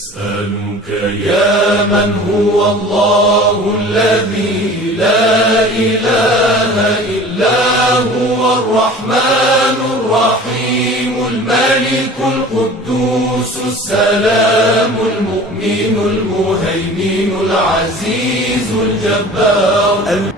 أسألك يا من هو الله الذي لا إله إلا هو الرحمن الرحيم الملك القدوس السلام المؤمن المهيمن العزيز الجبار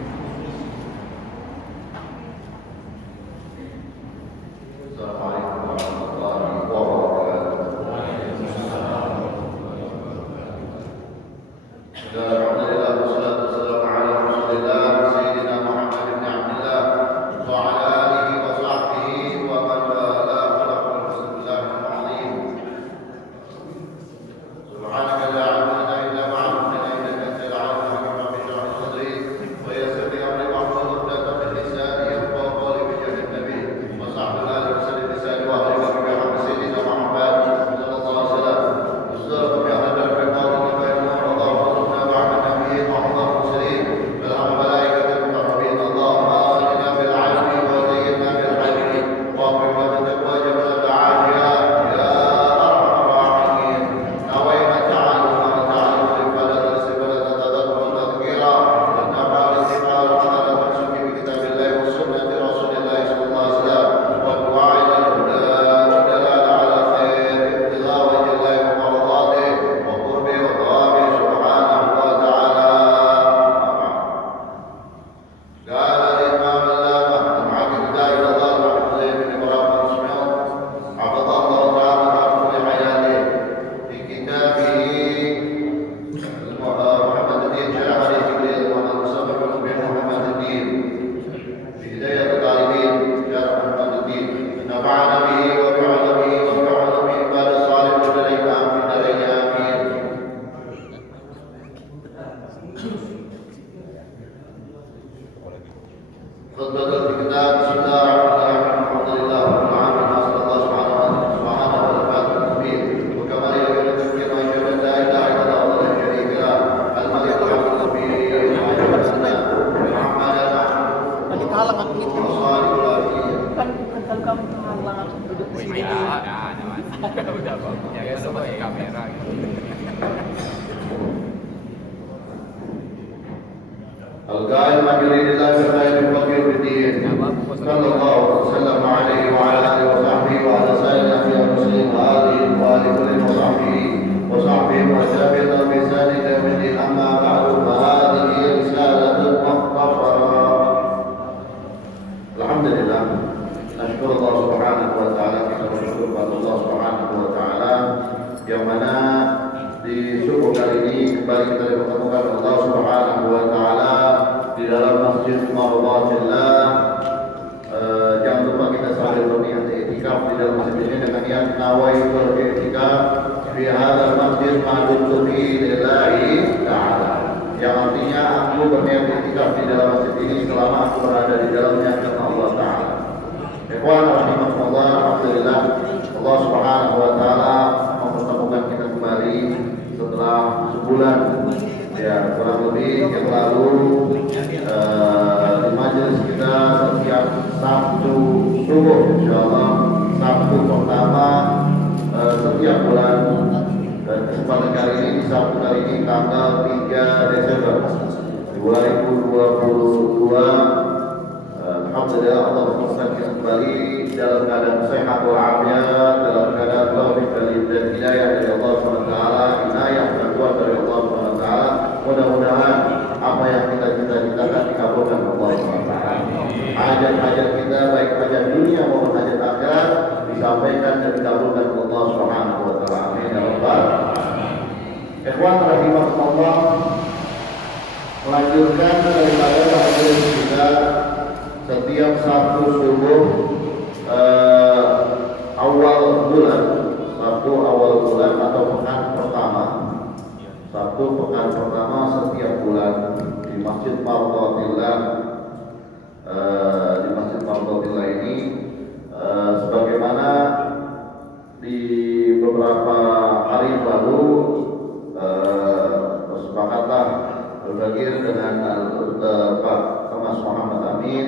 القائل من يريد الله بخير يفقهه في الدين صلى الله وسلم عليه وعلى اله وصحبه وعلى سائر الانبياء والمرسلين وآل كل وصحبه وتابعين بإحسان الى يوم الدين. اما بعد فهذه رسالة مختصرة. Alhamdulillah, nashkur Allah subhanahu wa ta'ala, kita bersyukur kepada Allah subhanahu wa ta'ala yang mana di subuh kali ini kembali kita dipertemukan Allah subhanahu wa ta'ala di dalam masjid Mardatillah. Jangan lupa kita selalu berniat i'tikaf di dalam masjid ini dengan niat nawaitul i'tikaf fi hadzal masjid ma'dudtu fi lillahi ta'ala, yang artinya aku berniat i'tikaf di dalam masjid ini selama aku berada di dalamnya karena Allah ta'ala. Ikhwan rahimakumullah, alhamdulillah Allah subhanahu wa ta'ala mempertemukan kita kembali setelah sebulan ya kurang lebih yang lalu di majelis kita setiap Sabtu subuh, insyaallah Sabtu pertama setiap bulan, dan kesempatan kali ini di Sabtu kali ini tanggal 3 Desember 2022. Alhamdulillah Allah mempertemukan kita kembali dalam keadaan sehat walafiat, dalam keadaan taufik dan hidayah dari Allah SWT, inayah dan kuat dari Allah SWT. Mudah-mudahan apa yang kita cita-citakan dikabulkan Allah SWT. Hajat-hajat kita baik hajat dunia maupun hajat akhirat disampaikan dan dikabulkan Allah Subhanahu wa taala. Amin ya rabbal alamin. Ikhwan rahimakumullah, melanjutkan daripada majelis kita setiap Sabtu subuh awal bulan, Sabtu awal bulan atau pekan pertama, Sabtu pekan pertama setiap bulan di Masjid Mardatillah. Di Masjid Mardatillah ini sebagaimana di beberapa hari lalu bersepakatlah berbagi dengan Pak Mas Muhammad Amin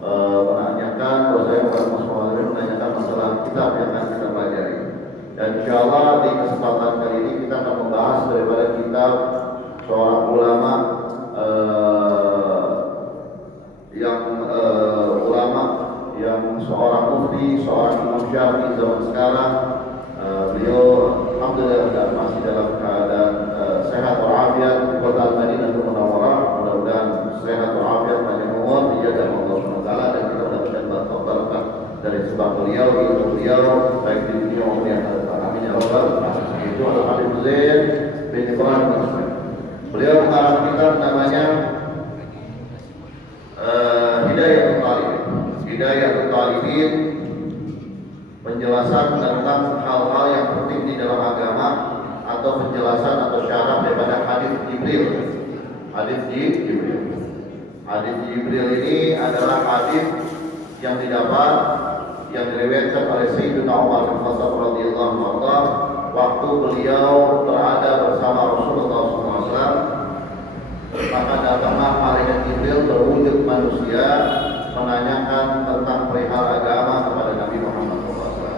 menanyakan bahwa saya bukan Mas Muhammad Amin menanyakan masalah kitab yang akan kita pelajari, dan insyaallah di kesempatan kali ini kita alhamdulillah masih dalam keadaan sehat walafiat di kota Madinah Munawwarah. Mudah-mudahan sehat walafiat, panjang umur, dijaga Allah SWT, dan kita mendapatkan berkah dari sebab beliau, ilmu beliau, baik di dunia maupun di akhirat. Amin ya rabbal alamin. Itu Al-Habib Zain bin Ibrahim Al-Ismail. Beliau mengarang kitab namanya Hidayatul Talibin. Hidayatul Talibin, penjelasan tentang hal-hal yang penting di dalam agama, atau penjelasan atau syarah daripada hadis Jibril. Hadis Jibril. Hadis Jibril ini adalah hadis yang diriwayatkan oleh Sayyidina Umar bin Khattab radhiyallahu anhu waktu beliau berada bersama Rasulullah SAW. Maka datanglah malaikat Jibril berwujud manusia menanyakan tentang perihal agama kepada Nabi Muhammad SAW.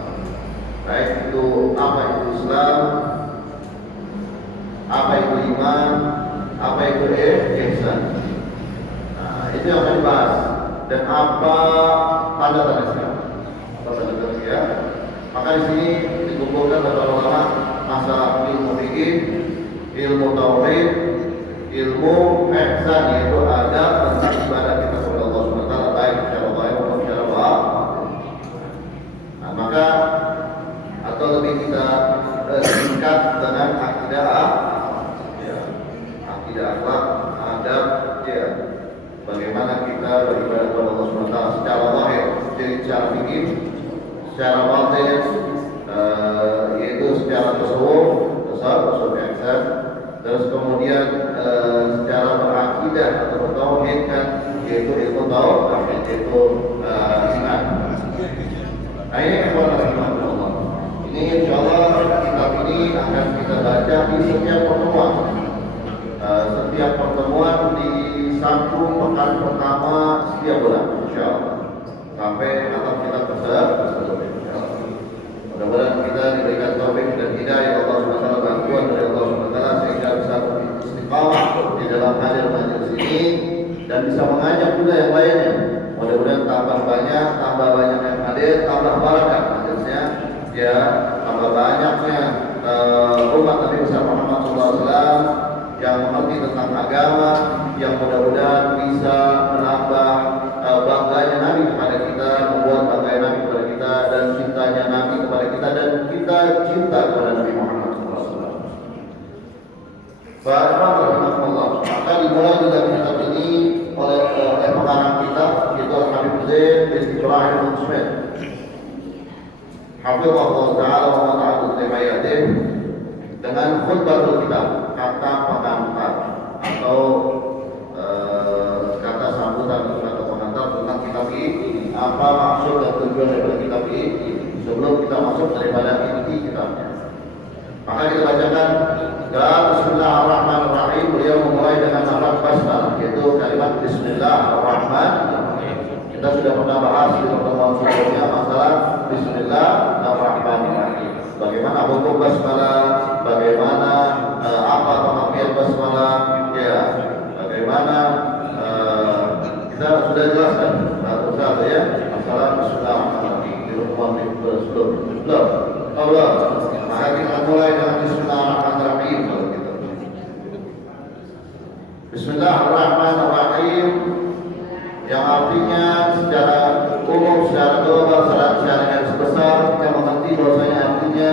Baik itu apa itu Islam, apa itu iman, apa itu ihsan. Nah, itu yang akan dibahas. Dan apa tanda-tanda Islam? Tanda-tanda ya. Maka di sini dikumpulkan beberapa ulama masalah ilmu fikih, ilmu tauhid, ilmu ihsan, yaitu ada tentang ibadah kita kepada Allah SWT, baik secara zahir maupun secara batin. Nah, maka atau lebih kita singkat dengan akidah, ya, akidah akhlak, adab, ya, bagaimana kita beribadah kepada Allah SWT secara zahir, jadi secara fikih, secara batin, yaitu secara tasawuf, ihsan. Terus kemudian secara berakidah atau bertauhid kan, yaitu ilmu tauhid, yaitu iman. Nah ini Allah. Ini insyaallah kitab ini akan kita baca di setiap pertemuan. Setiap pertemuan di satu pekan pertama setiap bulan, insyaallah. Sampai akan kita tersebut. Mudah-mudahan kita diberikan taufik dan hidayah Allah SWT, bantuan dari Allah SWT, sehingga bisa istiqamah di dalam hadir majelis ini dan bisa mengajak juga yang lainnya. Mudah-mudahan tambah banyak yang hadir, tambah barakah majelisnya, ya, tambah banyaknya umat Nabi besar Muhammad SAW yang mengerti tentang agama, yang mudah-mudahan bisa menambah bangganya Nabi kepada kita, membuat bangganya Nabi kepada kita, dan cintanya Nabi kepada kita, dan kita cinta kepada Nabi Muhammad SAW. Maka dimulai juga kitab ini oleh pengarang kitab, yaitu Al-Habib Zain bin Ibrahim Al-Ismail. Hafizahullah Ta'ala wa ta'ala limayatih, dengan khutbatul kitab, kata pengantar atau kata sambutan atau kata pengantar tentang kitab ini. Apa maksud dan tujuan daripada kitab ini sebelum kita masuk daripada inti kitabnya. Maka kita bacakan Bismillahirrahmanirrahim. Beliau memulai dengan lafaz basmalah, yaitu kalimat Bismillahirrahmanirrahim. Kita sudah pernah bahas di pertemuan sebelumnya masalah Bismillahirrahmanirrahim. Bagaimana hukum basmalah, bagaimana apa pengertian basmalah, ya, bagaimana kita sudah jelaskan satu-satu ya masalah Bismillahirrahmanirrahim di pertemuan sebelumnya. Allah, maka kita mulai dengan Bismillahirrahmanirrahim. Bismillahirrahmanirrahim, yang artinya secara umum, secara global, secara garis besar kita mengerti bahwasanya artinya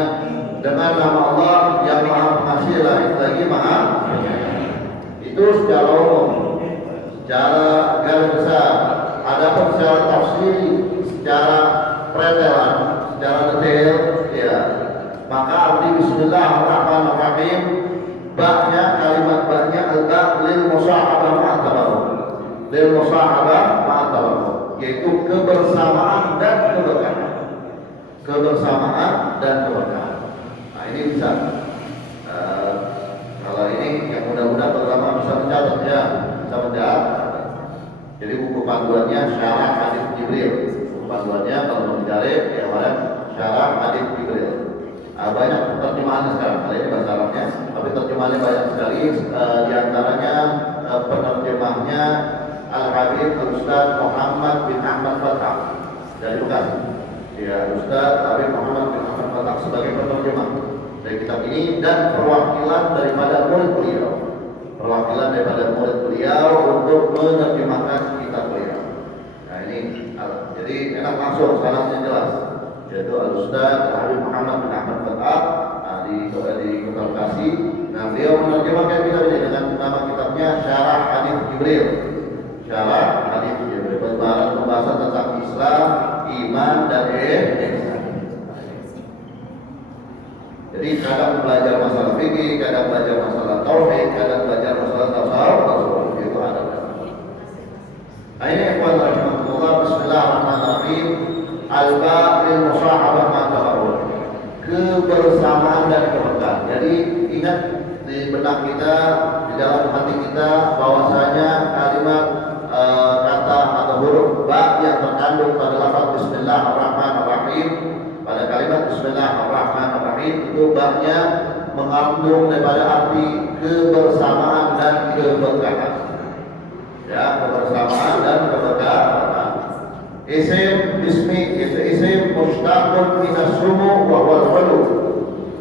dengan nama Allah yang Maha Pengasih lagi Maha Penyayang. Itu secara umum, secara garis besar. Adapun secara tafsir, secara pretelan, secara detail, ya, maka arti Bismillahirrahmanirrahim, baknya, kalimat baknya al-ba' lil musahabah ma'atabaru, lil musahabah ma'atabaru, yaitu kebersamaan dan keberkahan. Kebersamaan dan keberkahan. Nah ini bisa kalau ini yang mudah-mudahan pertama bisa mencatat ya, bisa mencatat. Jadi buku panduannya Syarah Hadits Jibril. Buku panduannya kalau mau dicari ya mana Syarah Hadits Jibril. Banyak terjemahannya sekarang. Kali ini bahasa Arabnya, tapi terjemahannya banyak sekali. Di antaranya penerjemahnya Al-Habib Ustaz Muhammad bin Ahmad Fathah dari Bekasi. Ya, Ustaz Habib Muhammad bin Ahmad Fathah sebagai penerjemah. dari kitab ini dan perwakilan daripada murid beliau. Perwakilan daripada murid beliau untuk menerjemahkan kitab beliau. Nah ini, jadi enak langsung sanadnya jelas. Yaitu Al-Ustaz Habib Muhammad bin Ahmad Fatah di Kota Bekasi. Nah beliau menerjemahkan kitab ini dengan nama kitabnya Syarah Hadits Jibril. Syarah Hadits Jibril, pembahasan tentang Islam, iman dan ihsan. Jadi kadang belajar masalah fikih, kadang belajar masalah tauhid, kadang belajar masalah tasawuf, itu ada. Nah ini ikhwan rahimakumullah, bismillahirrahmanirrahim. Al-ba'il musahabah ma'tabarun, kebersamaan dan keberkahan. Jadi ingat di benak kita, di dalam hati kita bahwasanya kalimat kata atau huruf ba yang terkandung pada lafaz bismillahirrahmanirrahim, pada kalimat bismillahirrahmanirrahim itu ba-nya mengandung daripada arti kebersamaan dan keberkahan. Ya, kebersamaan dan keberkahan. Isim bismi itu isim mustaqul min as-sumu wa huwa al-ulu.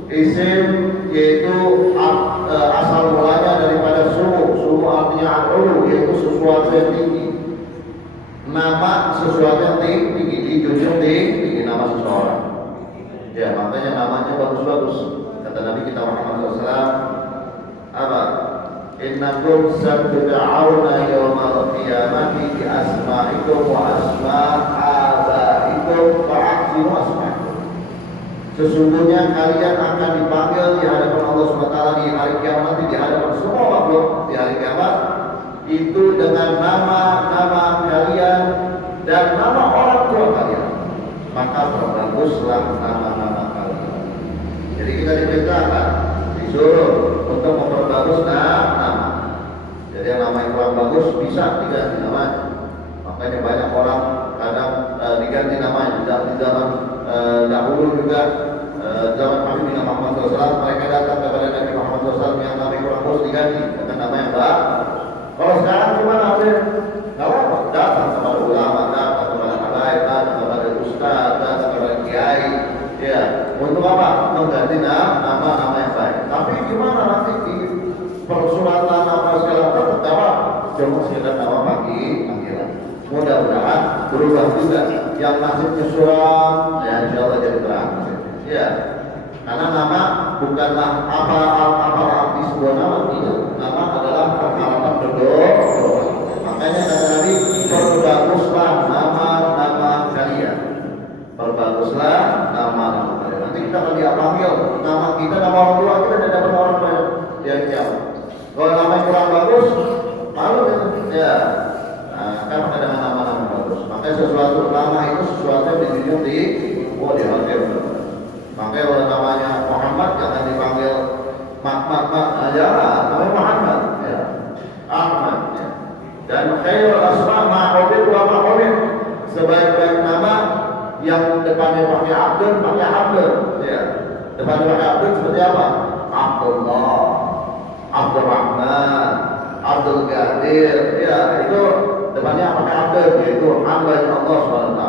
Isim yaitu asal mulanya daripada sumu. Sumu artinya al-ulu, yaitu sesuatu yang tinggi. Nama sesuatu yang tinggi, dijunjung tinggi nama seseorang. Ya, makanya namanya bagus-bagus. Kata Nabi kita Muhammad SAW, apa? Innakum satud'auna yawmal qiyamati bi asma'ikum wa asma'abaikum fa'ahsinu asma'ikum. Sesungguhnya kalian akan dipanggil di hadapan Allah SWT di hari kiamat, di hadapan semua makhluk di hari kiamat itu dengan nama-nama kalian dan nama orang tua kalian. Maka perbaguslah nama-nama kalian. Jadi kita diperintahkan, disuruh untuk memperbagus nama. Jadi yang namanya kurang bagus bisa diganti namanya. Makanya banyak orang kadang diganti namanya. Di zaman dahulu juga zaman Nabi Muhammad SAW, mereka datang kepada Nabi Muhammad SAW yang namanya kurang bagus diganti dengan nama yang baik. Kalau sekarang gimana? Nggak apa-apa. Datang kepada ulama, datang kepada habaib, datang kepada ustaz, datang kepada kiai. Ya, untuk apa? Mengganti nama yang baik. Tapi gimana nanti di persuratan nama segala macam pertama cuma sekedar nama panggilan. Mudah-mudahan berubah juga. Yang nasibnya suram, ya insya Allah jadi terang. Ya, karena nama bukanlah apa arti sebuah nama. Tidak. Nama adalah persyaratan berdoa. Makanya kata Nabi, perbaguslah nama kalian. Perbaguslah nama kalian. Nanti kita akan dipanggil nama kita, nama orang tua kita tidak dapat orang tua yang jauh. Kalau namanya kurang bagus, malu kan? Ya. Nah, kan ada nama-nama bagus. Makanya sesuatu nama itu sesuatu yang dijunjung di hati. Makanya kalau namanya Muhammad jangan dipanggil Mak aja, namanya Muhammad. Ya. Ahmad. Ya. Dan khairul asma ma'hubib wa ma'hubib. Sebaik-baik nama yang depannya pakai Abdul, pakai Abdul. Ya. Depannya pakai Abdul seperti apa? Abdullah, Abdurrahman, Abdul Qadir. Ya, itu depannya pakai Abdul, yaitu hamba Allah SWT.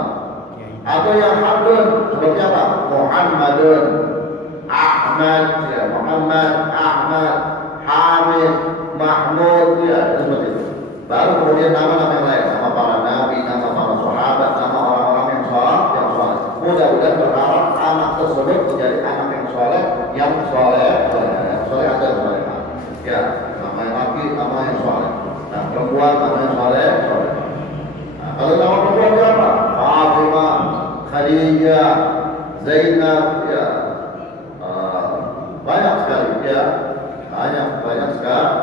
Atau yang Abdul seperti apa? Muhammadun, Ahmad, ya, Muhammad, Ahmad, Hamid, Mahmud, ya, seperti itu. Baru kemudian nama-nama yang lain, nama para nabi, nama para sahabat, nama orang-orang yang saleh. Mudah-mudahan berharap anak tersebut menjadi anak yang soleh ada soleh. Ya, nama yang laki, nama yang soleh. Nah, perempuan nama yang soleh. Nah, kalau nama perempuan siapa? Fatimah, Khadijah, Zainab, ya, banyak sekali, ya, banyak sekali.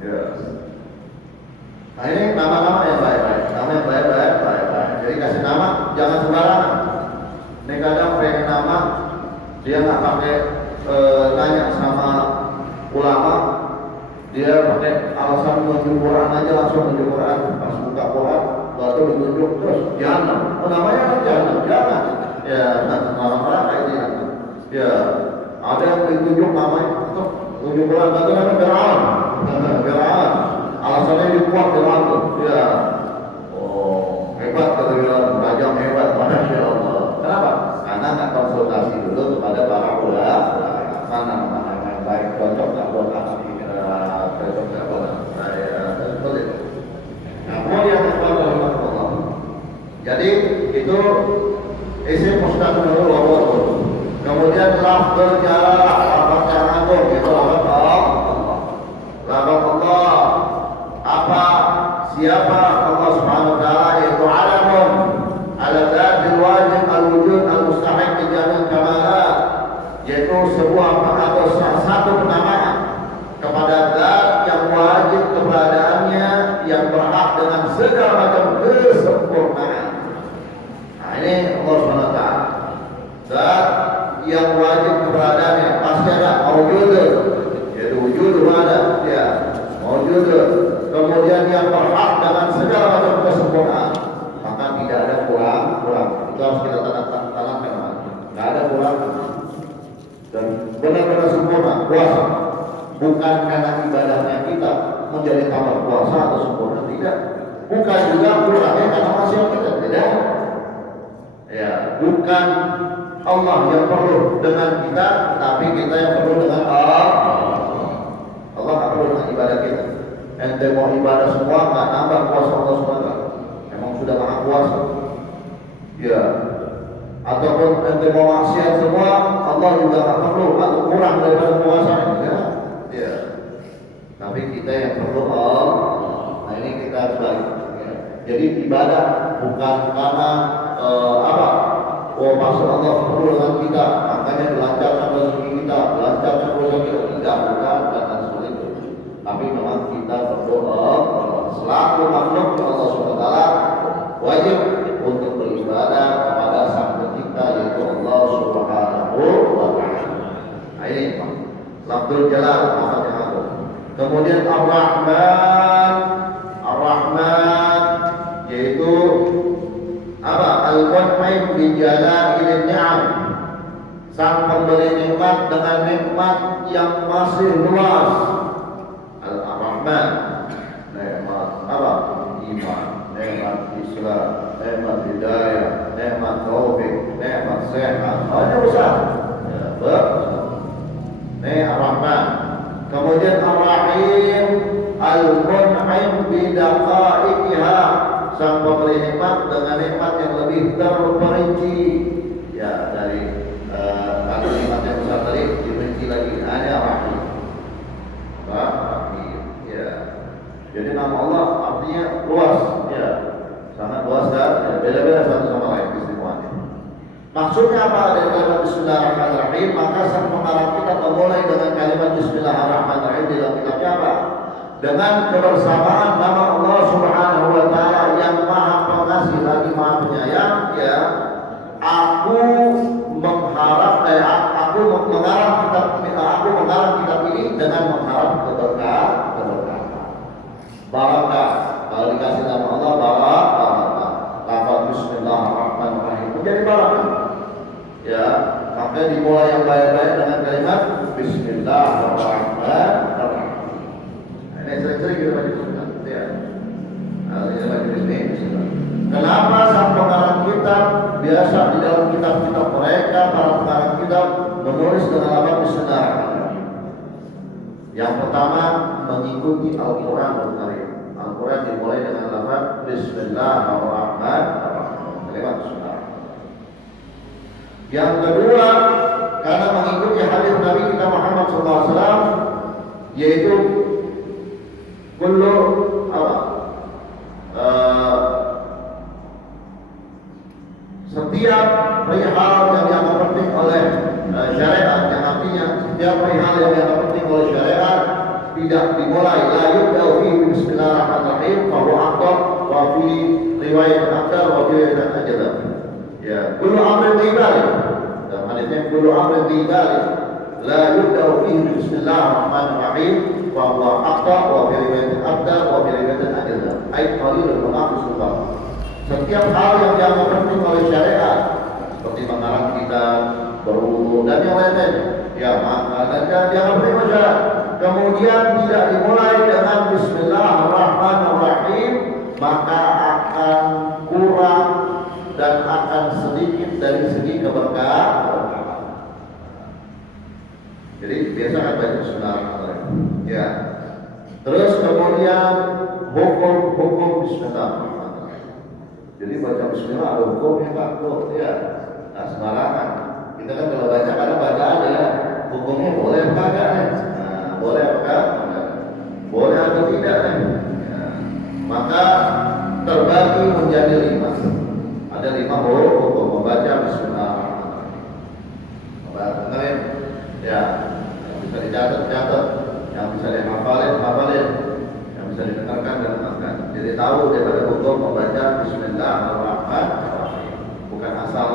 Ya. Nah ini nama-nama yang baik-baik, nama yang baik-baik. Jadi kasih nama jangan sembarangan. Ini kadang pengen nama dia nggak pakai tanya sama ulama, dia pakai alasan menunjuk Quran aja, langsung menunjuk Quran, pas buka Quran lalu ditunjuk terus jangan. Namanya jangan. Ya, nama neraka itu ya. Ya, ada yang ditunjuk namanya tuh tunjuk Quran, lalu namanya Fir'aun. Alasannya dikuat dengan itu. Ya, oh hebat kata Fir'aun, raja hebat, masya Allah. Kenapa? Karena nggak konsultasi dulu kepada para ulama. lafzul jalalah, lafaz yang agung, itu lafaz Allah. Lafaz Allah apa? Siapa? Allah Subhanahu wa taala, yaitu alamun ala dzatil wajib al-wujud al-mustahiq li jami'il kamalat, yaitu sebuah atau satu penamaan kepada zat yang wajib keberadaannya, yang berhak dengan segala macam kesempurnaan. Nah, ini Allah Subhanahu wa taala. Zat yang wajib keberadaannya pasti ada wujud, yaitu wujud ada, ya, wujud. Kemudian yang berhak dengan segala macam kesempurnaan, maka tidak ada kurang. Itu harus kita tanamkan. Tidak ada kurang dan benar-benar sempurna kuasa. Bukan karena ibadahnya kita menjadi tambah kuasa atau sempurna, tidak. Bukan juga kurangnya karena maksiat kita, tidak. Ya, bukan Allah yang perlu dengan kita, tapi kita yang perlu dengan Allah. Allah nggak perlu dengan ibadah kita. Ente mau ibadah semua nggak nambah kuasa Allah SWT. Emang sudah maha kuasa. Ya. Ataupun ente mau maksiat semua, Allah juga nggak perlu atau kurang daripada kuasanya. Ya. Tapi kita yang perlu Allah. Nah, ini kita harus balik. Ya. Jadi ibadah bukan karena apa? Oh, maksud Allah perlu dengan kita, makanya dilancarkan rezeki kita, dilancarkan urusan kita. Tidak, bukan seperti itu. Tapi memang kita berdoa selaku makhluk Allah SWT wajib untuk beribadah kepada Sang Pencipta, yaitu Allah Subhanahu wa taala. Nah, ini lafzul jalal, lafaz yang agung. Kemudian Ar-Rahman, Ar-Rahman yaitu apa? Al-Mun'im bi jala'il ni'am, sang pemberi nikmat dengan nikmat yang masih luas. Al-Rahman, nikmat apa? Iman, nikmat Islam, nikmat hidayah, nikmat taufik, nikmat sehat. Banyak besar. Ya, Ar-Rahman. Kemudian Ar-Rahim, Al-Mun'im bi daqa'iqiha, sang pemberi nikmat dengan nikmat yang lebih terperinci. Ya, dari kalau nikmat yang besar tadi diperinci lagi, hanya Rahim. Rahim. Ya. Jadi nama Allah artinya luas, ya, sangat luas dan ya, beda-beda satu sama lain istimewanya. Maksudnya apa dari kalimat Bismillahirrahmanirrahim? Maka sang pengarang kita memulai dengan kalimat Bismillahirrahmanirrahim di dalam kitabnya apa? Dengan kebersamaan nama Allah Subhanahu wa taala yang Maha Pengasih lagi Maha Penyayang, ya. Aku mengarang kitab ini dengan mengharap keberkahan. Barakah. Kalau dikasih nama Allah barakah. Lafaz Bismillahirrahmanirrahim menjadi barakah. Ya, maka dimulai yang baik-baik dengan kalimat Bismillahirrahmanirrahim. Ini sering-sering kita baca sunnah, ya. Ini baca ini. Kenapa sang pengarang kitab biasa di dalam kitab-kitab mereka para pengarang kitab menulis dengan lafaz Bismillahirrahmanirrahim? Yang pertama mengikuti Al-Quran Al-Karim. Al-Quran dimulai dengan lafaz Bismillahirrahmanirrahim. Kalimat Bismillah. Yang kedua karena mengikuti hadis Nabi kita Muhammad SAW, yaitu kullu apa? Setiap perihal yang dianggap penting oleh syariat, yang artinya setiap perihal yang dianggap penting oleh syariat tidak dimulai la yubda'u fi Bismillahirrahmanirrahim fa huwa afdal, wa fi riwayat aktsar wa fi riwayat ajdar. Ya, kullu amrin tibalik. Dalam hadisnya kullu amrin tibalik la yubda'u fi Bismillahirrahmanirrahim fa huwa afdal, wa fi riwayat aktsar wa fi riwayat ajdar. Ay qalilun wa naqsul. Setiap hal yang dianggap penting oleh syariat seperti mengarang kitab, berwudu dan yang lain-lainnya, ya, maka dan dianggap penting oleh syariat, kemudian tidak dimulai dengan Bismillahirrahmanirrahim, maka akan kurang dan akan sedikit dari segi keberkahan. Jadi biasa kan baca Bismillahirrahmanirrahim, ya. Terus kemudian hukum Bismillahirrahmanirrahim. Jadi baca Bismillah ada hukumnya Pak, ya, nah sembarangan, kita kan kalau baca kadang baca aja, hukumnya boleh apa enggak? Nah, boleh apa enggak? Boleh atau tidak? Ya. Maka terbagi menjadi 5. Ada 5 hukum membaca Bismillahirrahmanirrahim. Ya, yang bisa dicatat, yang bisa dihafalin, yang bisa didengarkan dan dengarkan. Jadi tahu daripada hukum membaca Bismillahirrahmanirrahim. Bukan asal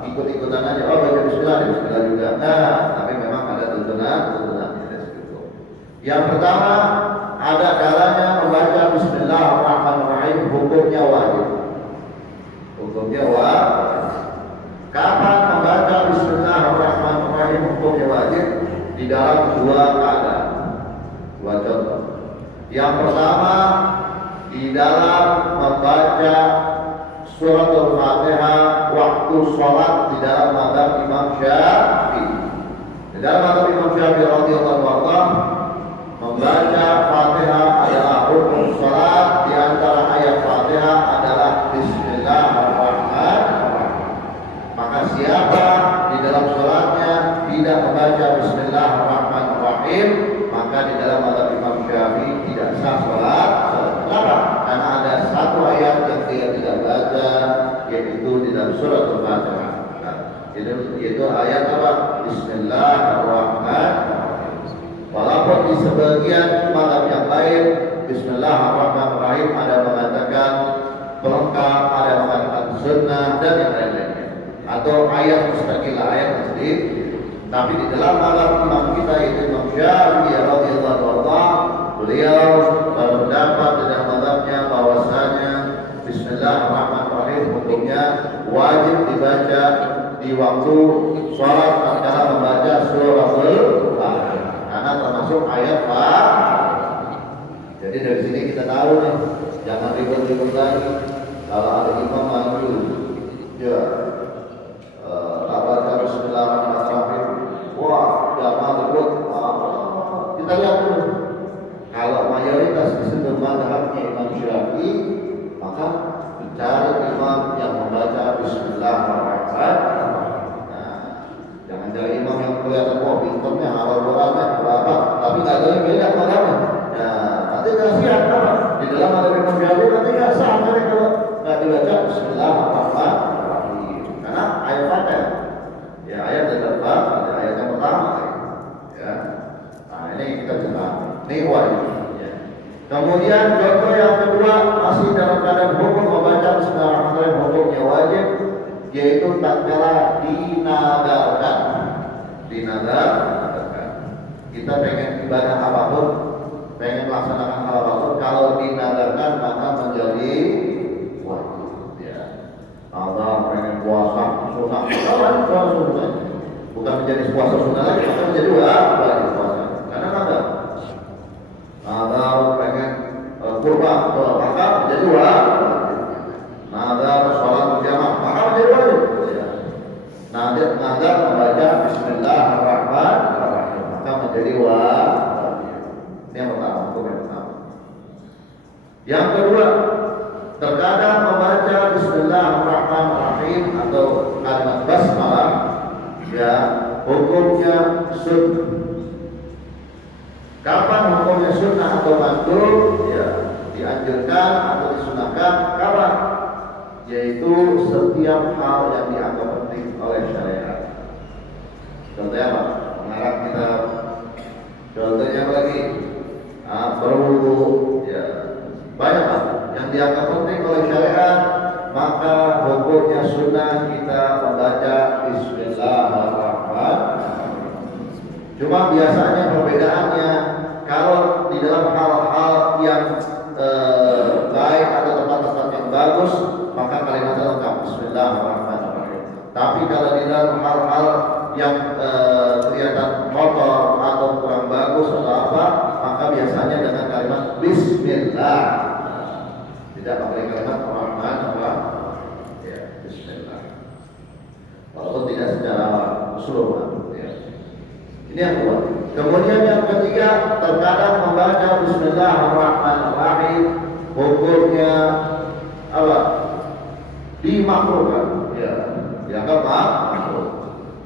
ikut-ikutan aja. Oh baca Bismillah juga. Nah, tapi memang ada tuntunannya dari situ. Yang pertama, ada kalanya membaca Bismillahirrahmanirrahim hukumnya wajib. Hukumnya wajib. Kapan membaca Bismillahirrahmanirrahim hukumnya wajib? Di dalam 2 keadaan. 2 contoh. Yang pertama, di dalam membaca suratul Fatihah waktu sholat di dalam mazhab Imam Syafi'i. Di dalam mazhab Imam Syafi'i radhiyallahu anhu, membaca Fatihah adalah rukun sholat. Di antara ayat Fatihah adalah Bismillahirrahmanirrahim. Maka siapa di dalam sholatnya tidak membaca Bismillahirrahmanirrahim, maka di dalam mazhab Imam Syafi'i tidak sah sholat. Kenapa? Karena ada 1 ayat yang dia tidak baca, yaitu di dalam surat Al-Fatihah. Itu ayat apa? Bismillahirrahmanirrahim. Walaupun di sebagian mazhab yang lain Bismillahirrahmanirrahim ada mengatakan pelengkap, ada mengatakan sunnah dan yang lain-lainnya, atau ayat mustaqilah, ayat sendiri. Tapi di dalam mazhab imam kita yaitu Imam Syafi'i radhiyallahu anhu, beliau berpendapat di dalam mazhabnya bahwasanya Bismillahirrahmanirrahim hukumnya wajib dibaca di waktu sholat tatkala membaca suratul Fatihah, karena termasuk ayat Fatihah. Jadi dari sini kita tahu nih, jangan ribut-ribut lagi. Kalau ada imam maju, ya baca Bismillahirrahmanirrahim, wah jangan ribut. Kita lihat dulu. Kalau mayoritas di situ mazhabnya Imam Syafi'i, maka mencari imam yang membaca Bismillahirrahmanirrahim. Jangan cari imam yang kelihatan pintarnya, hafal Qurannya, apa, tapi nggak tahu beda mazhabnya. Ya, nanti kasihan apa? Di dalam mazhab Imam Syafi'i nanti nggak sah kalau nggak dibaca Bismillahirrahmanirrahim. Karena ayat Fatihah, ya ayat ada ayat yang pertama, ya. Nah ini kita jelaskan. Ini wajib. Ya. Kemudian contoh yang kedua masih dalam keadaan hukum membaca Bismillahirrahmanirrahim hukumnya wajib, yaitu tatkala dinadarkan. Kita pengen ibadah apapun, pengen melaksanakan hal apapun, kalau dinadarkan maka menjadi wajib. Ya. Allah pengen puasa sunnah, bukan menjadi puasa sunnah lagi, maka menjadi wajib puasa. Karena nadar. Nadar pengen kurban, maka menjadi wajib. Nadar sholat berjamaah, maka menjadi wajib. Nadar membaca Bismillahirrahmanirrahim, maka menjadi wajib. Ini yang pertama, hukum yang pertama. Yang kedua, terkadang membaca Bismillahirrahmanirrahim atau kalimat basmalah, ya hukumnya sunnah. Kapan hukumnya sunnah atau mandub? Ya, dianjurkan atau disunahkan kapan? Yaitu setiap hal yang dianggap penting oleh syariat. Contohnya apa? Mengarang kitab. Contohnya apa lagi? Berwudu. Ya, banyak hal yang dianggap penting oleh syariat, maka hukumnya sunnah kita membaca Bismillahirrahmanirrahim. Cuma biasanya perbedaannya, kalau di dalam hal-hal yang baik atau tempat-tempat yang bagus, maka kalimatnya lengkap Bismillahirrahmanirrahim. Tapi kalau di dalam hal-hal yang kelihatan kotor atau kurang bagus atau apa, maka biasanya dengan kalimat Bismillah. Tidak pakai kalimat Rahman apa? Ya, Bismillah. Walaupun tidak secara keseluruhan. Ya. Ini yang kedua. Kemudian yang ketiga, terkadang membaca Bismillahirrahmanirrahim hukumnya apa? Dimakruhkan. Ya, dianggap makruh.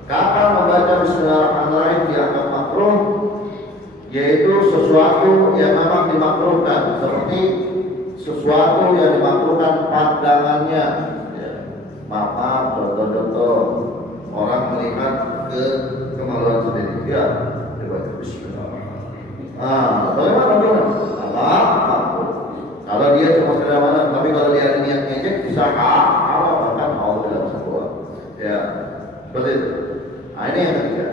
Kapan membaca Bismillahirrahmanirrahim dianggap makruh? Yaitu sesuatu yang memang dimakruhkan, seperti sesuatu yang dimakruhkan pandangannya. Ya. Maaf, contoh-contoh orang melihat ke kemaluan sendiri. Ya, dibaca Bismillahirrahmanirrahim. Bagaimana dong? Makruh. Kalau dia cuma sekedar mana, tapi kalau dia niat ngejek bisa kalau bahkan mau dalam sebuah. Ya, seperti itu. Nah, ini yang ketiga.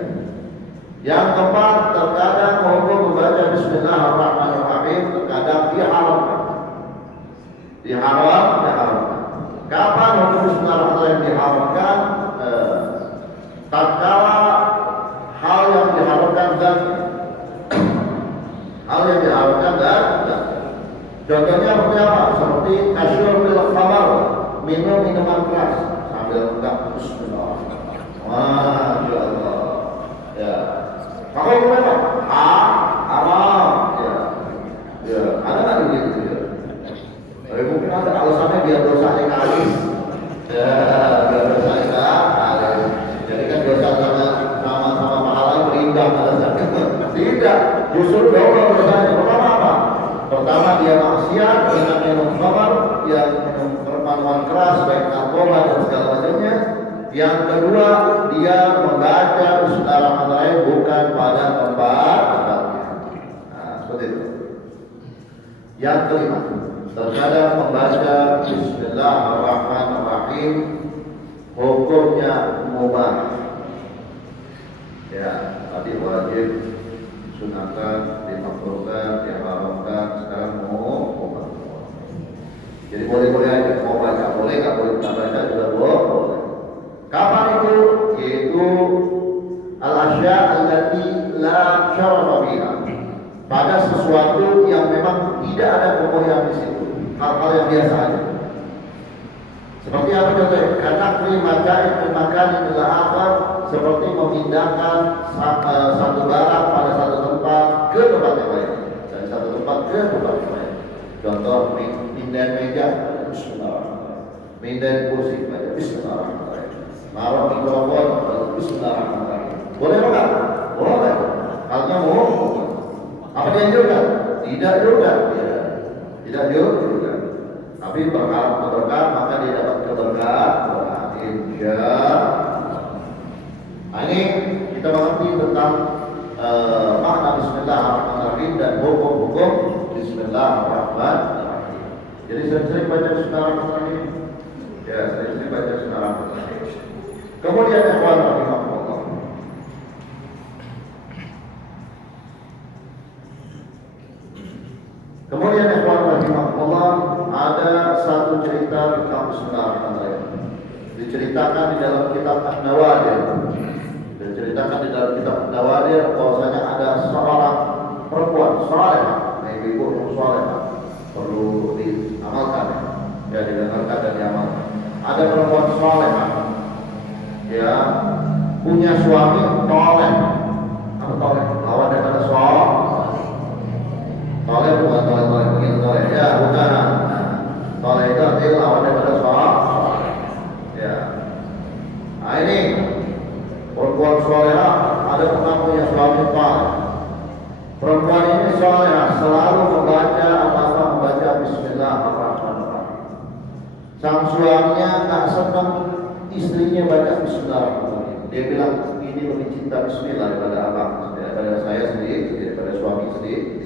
Yang keempat, terkadang hukum membaca Bismillahirrahmanirrahim terkadang diharamkan. Diharamkan. Kapan hukum Bismillahirrahmanirrahim diharamkan? Tatkala hal yang diharamkan dan contohnya seperti apa? Seperti kasyurbil khamar, minum minuman keras sambil enggak Bismillah. Masya Allah. Ya. Maka itu apa? Haram. Ya. Ada nggak begitu ya? Tapi mungkin ada alasannya biar dosanya kalis. Ya, biar dosanya kalis. Jadi kan dosa sama pahala berimbang alasannya. Tidak, justru double dosanya. Pertama apa? Pertama dia maksiat dengan minum khamar, yang minum minuman keras baik narkoba dan segala macamnya. Yang kedua, dia membaca Bismillahirrahmanirrahim bukan pada tempatnya. Nah, seperti itu. Yang kelima, terkadang membaca Bismillahirrahmanirrahim hukumnya mubah. Ya, tadi wajib, sunatan, dimakruhkan, diharamkan, sekarang mubah. Jadi boleh-boleh aja, mau baca boleh, nggak boleh baca juga boleh. Kapan itu? Yaitu al-asya allati la syarafa fiha. Pada sesuatu yang memang tidak ada kemuliaan di situ, hal-hal yang biasa aja. Seperti apa contohnya? Kanakri makain makan ila akhar, seperti memindahkan satu barang pada satu tempat ke tempat yang lain, dari satu tempat ke tempat yang lain. Contoh pindah meja, Bismillahirrahmanirrahim. Pindah kursi, Bismillahirrahmanirrahim. Naruh mikrofon, Bismillahirrahmanirrahim. Boleh enggak? Boleh. Halnya mau. Apa dianjurkan? Tidak juga. Ya. Tidak juga. Tapi berharap keberkahan, maka dia dapat keberkahan. Insya. Nah, ini kita mengerti tentang makna Bismillahirrahmanirrahim dan hukum-hukum Bismillahirrahmanirrahim. Jadi sering-sering baca Bismillahirrahmanirrahim. Ya, sering-sering baca Bismillahirrahmanirrahim. Kemudian ikhwan rahimahullah. Kemudian ikhwan rahimahullah, ada satu cerita tentang Bismillahirrahmanirrahim. Diceritakan di dalam kitab An-Nawadir. Diceritakan di dalam kitab An-Nawadir bahwasanya ada seorang perempuan salehah, ibu yang salehah, perlu diamalkan ya, didengarkan dan diamalkan. Ada perempuan salehah, ya, punya suami toleh. Apa toleh? Lawan daripada soleh. Toleh bukan toleh begini toleh. Ya, bukan. Toleh itu artinya lawan daripada soleh. Ya. Nah, ini perempuan solehah, ada pernah punya suami toleh. Perempuan ini solehah, selalu membaca apa-apa, membaca Bismillahirrahmanirrahim. Sang suaminya tak senang istrinya baca Bismillahirrahmanirrahim. Dia bilang, ini lebih cinta Bismillah daripada abang, daripada saya sendiri, daripada suami sendiri.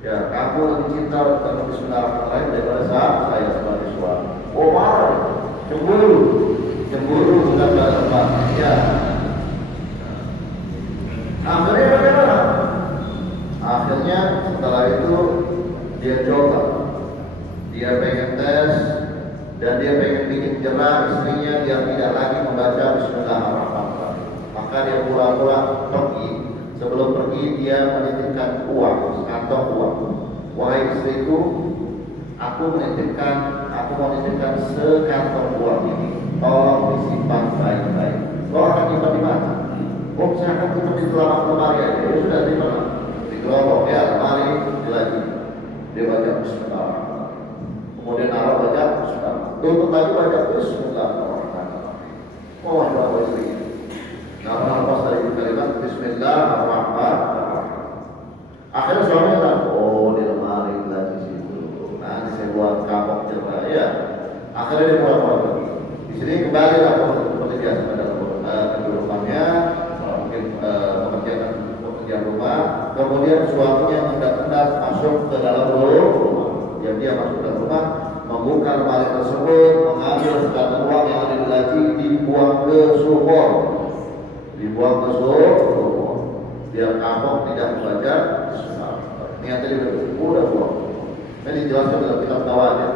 Ya, kamu lebih cinta dengan Bismillahirrahmanirrahim daripada saya sebagai suami. Oh, marah, cemburu sudah berapa? Ya. Akhirnya bagaimana? Akhirnya setelah itu dia coba, dia pengen tes. Dan dia pengen bikin jerah istrinya yang tidak lagi membaca Bismillahirrahmanirrahim. Maka dia pura-pura pergi. Sebelum pergi dia menitipkan uang, sekantong uang. Wahai istriku, aku mau menitipkan sekantong uang ini. Tolong disimpan baik-baik. Kau akan simpan di mana? Oh, saya akan tutup di selama lemari aja. Ya sudah di mana? Di gerobak ya, lemari lagi. Dia baca Bismillahirrahmanirrahim. Kemudian naruh baca Bismillahirrahmanirrahim. Tutup lagi baca Bismillahirrahmanirrahim. Oh, bawa istri. Nah, lepas dari kalimat Bismillahirrahmanirrahim. Akhirnya suaminya tahu, oh di lemari lagi situ. Nanti saya buat kapok coba ya. Akhirnya dia buat lagi. Di sini kembali lah seperti biasa pada kehidupannya, mungkin pekerjaan rumah. Kemudian suaminya hendak masuk ke dalam rumah. Dia masuk ke dalam rumah, membuka lemari tersebut, mengambil segala uang yang ada di laci, dibuang ke sumur. Dibuang ke sumur. Biar kapok tidak membaca niat tadi udah buang. Ini dijelaskan dalam kitab Tawad ya.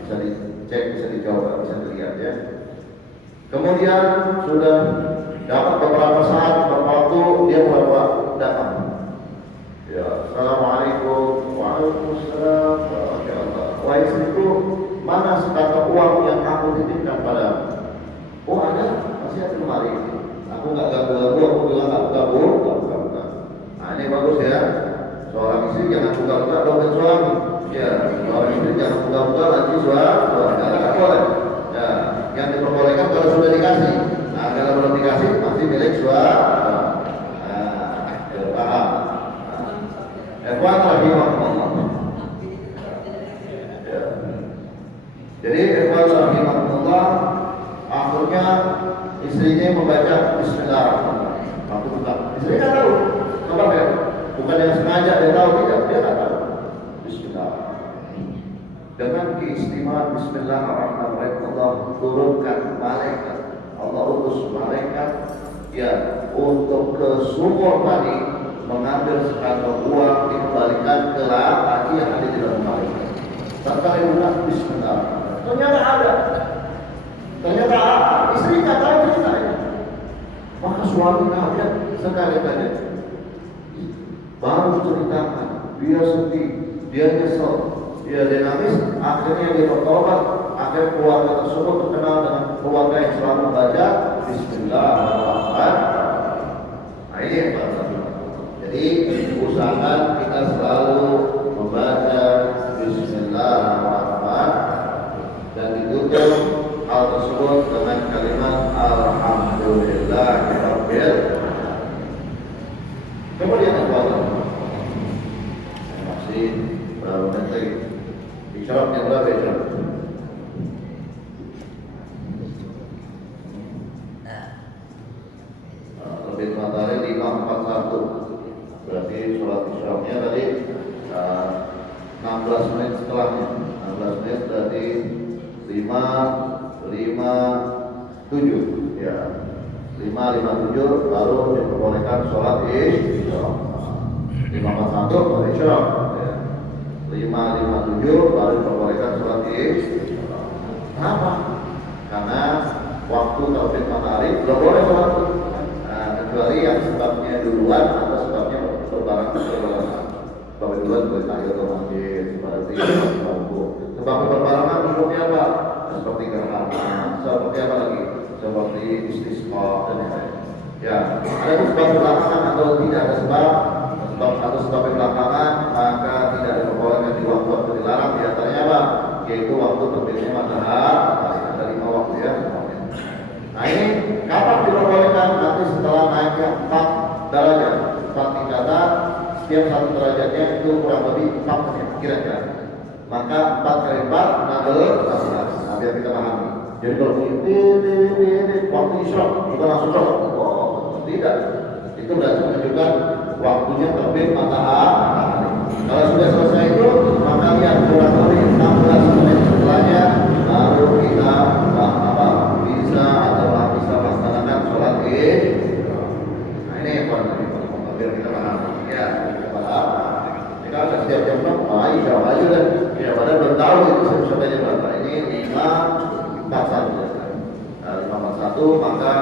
Bisa dicek, bisa dicoba, bisa dilihat ya. Kemudian sudah dapat beberapa saat waktu dia mulai datang. Ya, Assalamualaikum. Waalaikumsalam. Wahai istriku, mana sekata uang yang aku titipkan padamu? Oh ada, masih ada lemari. Aku nggak ganggu, aku bilang nggak ganggu. Nah ini bagus ya. Seorang istri jangan buka-buka dompet suami. Ya, seorang istri jangan buka-buka lagi suami. Nggak boleh. Ya, yang diperbolehkan kalau sudah dikasih. Nah kalau belum dikasih masih milik suami. Paham? Ikhwan rahimahullah. Jadi ikhwan rahimahullah, akhirnya istrinya membaca Bismillahirrahmanirrahim. Waktu buka, istrinya nggak tahu. Kenapa ya? Bukan yang sengaja dia tahu, tidak, dia nggak tahu. Bismillahirrahmanirrahim. Dengan keistimewaan Bismillahirrahmanirrahim, Allah turunkan malaikat. Allah utus malaikat ya untuk ke sumur tadi mengambil sekantong uang dikembalikan ke laki yang ada di dalam malaikat. Serta ibunya Bismillahirrahmanirrahim. Ternyata ada. Ternyata istri nggak tahu ceritanya. Maka suami kaget sekali-kali. Baru ceritakan, dia sedih, dia nyesel, dia nangis. Akhirnya dia bertobat. Akhirnya keluarga tersebut terkenal dengan keluarga yang selalu membaca Bismillahirrahmanirrahim. Nah ini yang jadi usahakan kita selalu membaca Bismillahirrahmanirrahim dan ditutup hal tersebut dengan kalimat Alhamdulillahirabbil alamin. Kemudian apa? Masih menteri isyarat yang berapa ya? Lebih matahari 5:41. Berarti sholat isyaratnya tadi 16 menit setelahnya. 16 menit berarti 5:57 ya. 5:57 baru diperbolehkan sholat isyarat. 5:41 baru isyarat ya. 5:57 baru diperbolehkan sholat isyarat. Kenapa? Karena waktu terbit matahari belum boleh sholat. Kecuali yang sebabnya duluan atau sebabnya berbarengan. Sebab duluan boleh tahiyat atau masjid, berarti sebab berbarengan hukumnya apa? Seperti gerhana, seperti apa lagi? Seperti istisqa dan lain-lain. Ya, ada sebab belakangan atau tidak ada sebab atau sebab belakangan maka tidak diperbolehkan di waktu-waktu dilarang. Di antaranya apa? Yaitu waktu terbitnya matahari. Ada 5 waktu ya. Nah ini kapan diperbolehkan? Nanti setelah naiknya 4 derajat, 4 tingkatan, setiap 1 derajatnya itu kurang lebih 4 menit kira-kira. Maka 4 kali 4 16. Nah biar kita pahami. Jadi kalau ini waktu isyarat bukan langsung sholat. Oh tidak. Itu berarti menunjukkan waktunya terbit matahari. Kalau sudah selesai itu maka lihat kurang lebih 16 menit setelahnya baru kita bisa atau bisa melaksanakan sholat id. Nah ini yang biar kita paham. Ya, kita paham. Kita ada setiap jam insya Allah aja dan ya padahal belum tahu itu sebenarnya berapa. Ini 5:41. 5:41 maka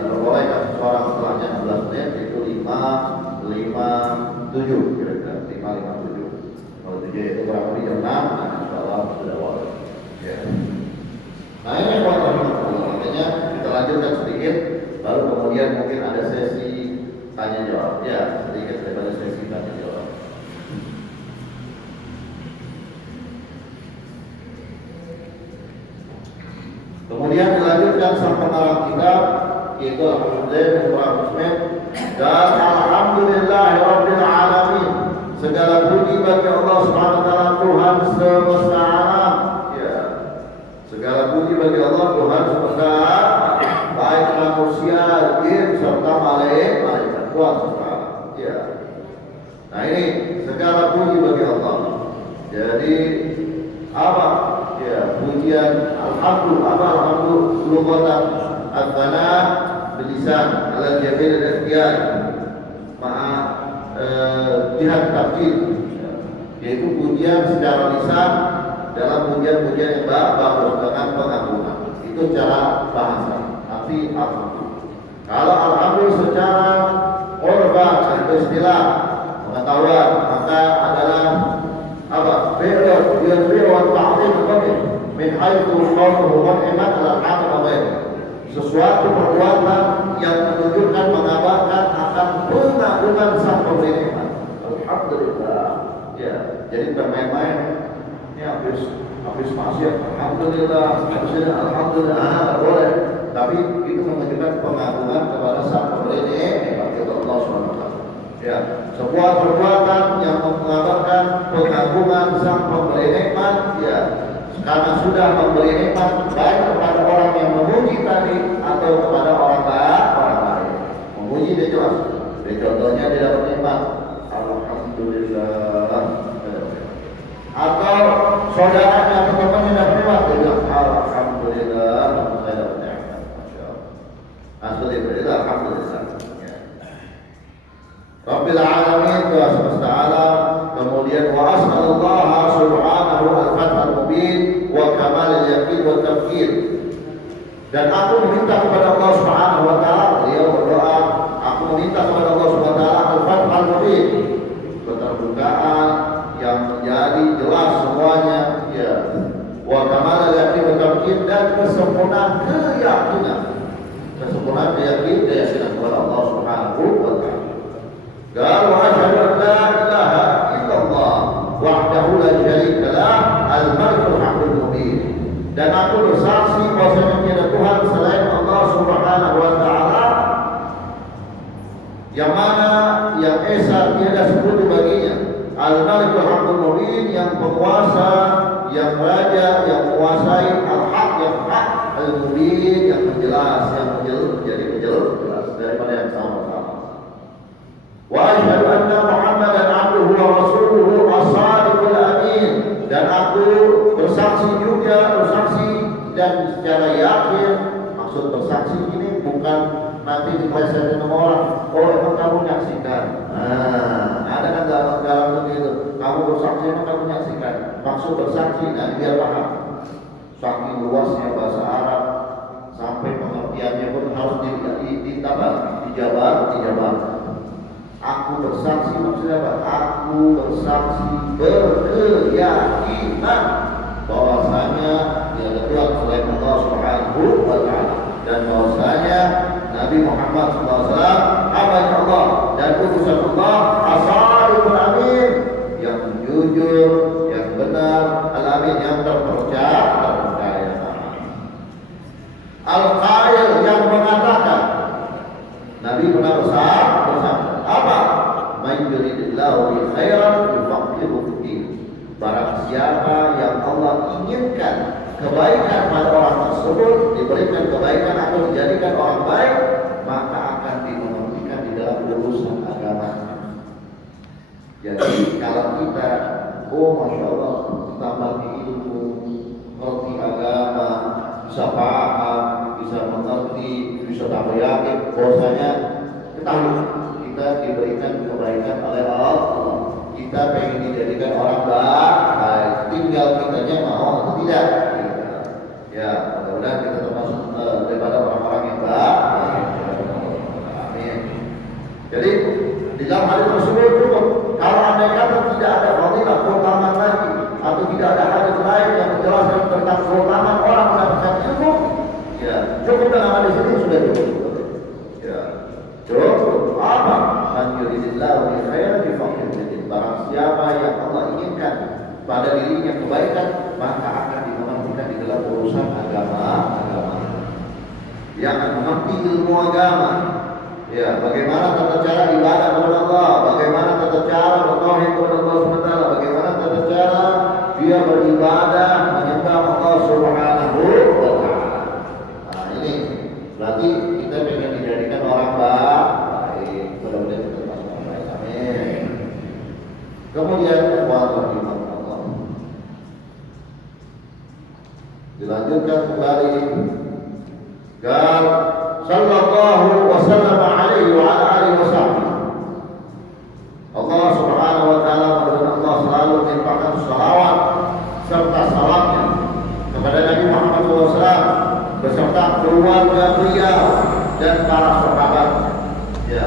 diperbolehkan seorang setelahnya 16 menit itu 5:57 kira-kira 5:57. Kalau 7 itu kurang lebih jam 6. Nah, insya Allah sudah wajib. Ya. Nah ini makanya kita lanjutkan sedikit, baru kemudian mungkin ada sesi tanya jawab. Ya, sedikit daripada sesi tanya jawab. Kemudian Kemudian dilanjutkan sang pengarang kitab yaitu Al-Husain Muslim dan alhamdulillahirabbil alamin. Segala puji bagi Allah Subhanahu wa taala Tuhan semesta alam. Ya. Segala puji bagi Allah Tuhan semesta alam, baik manusia, jin serta malaikat Tuhan semesta alam. Ya. Nah ini segala puji bagi Allah. Jadi apa? Ya, pujian alhamdulillah al-thana bilisan al-jamil al-ikhtiyar ma'a jihad tafsir, yaitu pujian secara lisan dalam pujian-pujian yang bagus dengan pengagungan. Itu cara bahasa. Tapi alhamdulillah. Kalau alhamdulillah secara urban atau istilah pengetahuan maka adalah apa? Fi'l wa ta'zim qabih min haitsu qawluhu mun'iman al-'amal sesuatu perbuatan yang menunjukkan mengabarkan akan pengagungan sang pemberi nikmat. Alhamdulillah. Ya, jadi bermain-main ini habis maksiat. Alhamdulillah, alhamdulillah, boleh. Tapi itu menunjukkan pengagungan kepada sang pemberi nikmat Allah SWT. Ya, sebuah perbuatan yang mengabarkan pengagungan sang pemberi nikmat, ya, karena sudah memberi nikmat baik kepada orang yang memuji tadi atau kepada orang lain. Memuji dia jelas. Contohnya dia dapat nikmat, alhamdulillah. Atau saudaranya atau temannya dapat nikmat, dia bilang alhamdulillah, saya dapat nikmat. Alhamdulillah, alhamdulillah. Rabbil alamin, Tuhan semesta alam. Kemudian wa as'alullah subhanahu al-fath al-mubin wa kamal al-yaqin wa tafkir. Dan aku meminta kepada Allah Subhanahu wa taala, beliau berdoa, aku meminta kepada Allah Subhanahu wa taala al-fath al-mubin, keterbukaan yang menjadi jelas semuanya, ya. Wa kamal al-yaqin wa tafkir, dan kesempurnaan keyakinan. Kesempurnaan keyakinan kepada Allah Subhanahu wa taala. Qala wa asyhadu an la ilaha illallah wahdahu la syarika lah al-malikul haqqul mubin. Dan aku bersaksi bahwasanya tiada Tuhan selain Allah Subhanahu wa taala yang mana yang esa tiada sekutu baginya. Al-malikul haqqul mubin, yang penguasa, yang raja, yang menguasai al-haq, yang hak, al-mubin, yang menjelas, yang menjadi menjelas daripada yang sama-sama. Wa asyhadu anna Muhammadan abduhu wa rasuluhu as-sadiqul amin. Dan aku bersaksi dan secara yakin, maksud bersaksi ini bukan nanti dipelesetin sama orang. Oh emang kamu menyaksikan? Ada kan dalam begitu. Kamu bersaksi emang kamu menyaksikan? Maksud bersaksi, nah biar paham. Saking luasnya bahasa Arab sampai pengertiannya pun harus dijabar. Aku bersaksi maksudnya apa? Aku bersaksi berkeyakinan bahwasanya tiada Tuhan selain Allah Subhanahu wa taala, dan bahwasanya Nabi Muhammad SAW hamba Allah dan utusan Allah, as-sadiqul amin, yang jujur, yang benar, al-amin, yang terpercaya. Al-qail, yang mengatakan, Nabi pernah bersabda apa? May yuridillahu bi khairan yufaqihu fid. Barang siapa yang Allah inginkan kebaikan pada orang tersebut, diberikan kebaikan atau dijadikan orang baik, maka akan dimengertikan di dalam urusan agama. Jadi kalau kita, masya Allah, tambah ilmu, mengerti agama, bisa paham, bisa mengerti, bisa tambah yakin, bahwasanya kita diberikan kebaikan oleh Allah. Kita pengen dijadikan orang baik, tinggal kitanya mau atau tidak. Ya, mudah-mudahan kita termasuk daripada orang-orang yang baik. Amin. Jadi di dalam hadis tersebut cukup. Kalau andai kata tidak ada fadilah keutamaan lagi, atau tidak ada hadis lain yang menjelaskan tentang keutamaan orang mendapatkan ilmu, ya cukup dengan hadis ini sudah cukup. Ya, cukup. Apa? Man yuridillahu bi khairin yufaqihu fid. Barang siapa yang Allah inginkan pada dirinya kebaikan, maka akan dimengertikan di dalam urusan agama. mengerti ilmu agama. Ya, bagaimana tata cara ibadah kepada Allah, bagaimana tata cara bertauhid kepada Allah SWT, bagaimana tata cara dia beribadah menyembah Allah Subhanahu wa Ta'ala. Nah, ini berarti kita ingin dijadikan orang baik. Mudah-mudahan kita masuk orang baik. Amin. Kemudian Allah dilanjutkan kembali. Dan sallallahu wasallam alaihi wa ala alihi wasallam. Allah Subhanahu wa taala berfirman, Allah selalu melimpahkan salawat serta salamnya kepada Nabi Muhammad SAW beserta keluarga beliau dan para sahabat. Ya,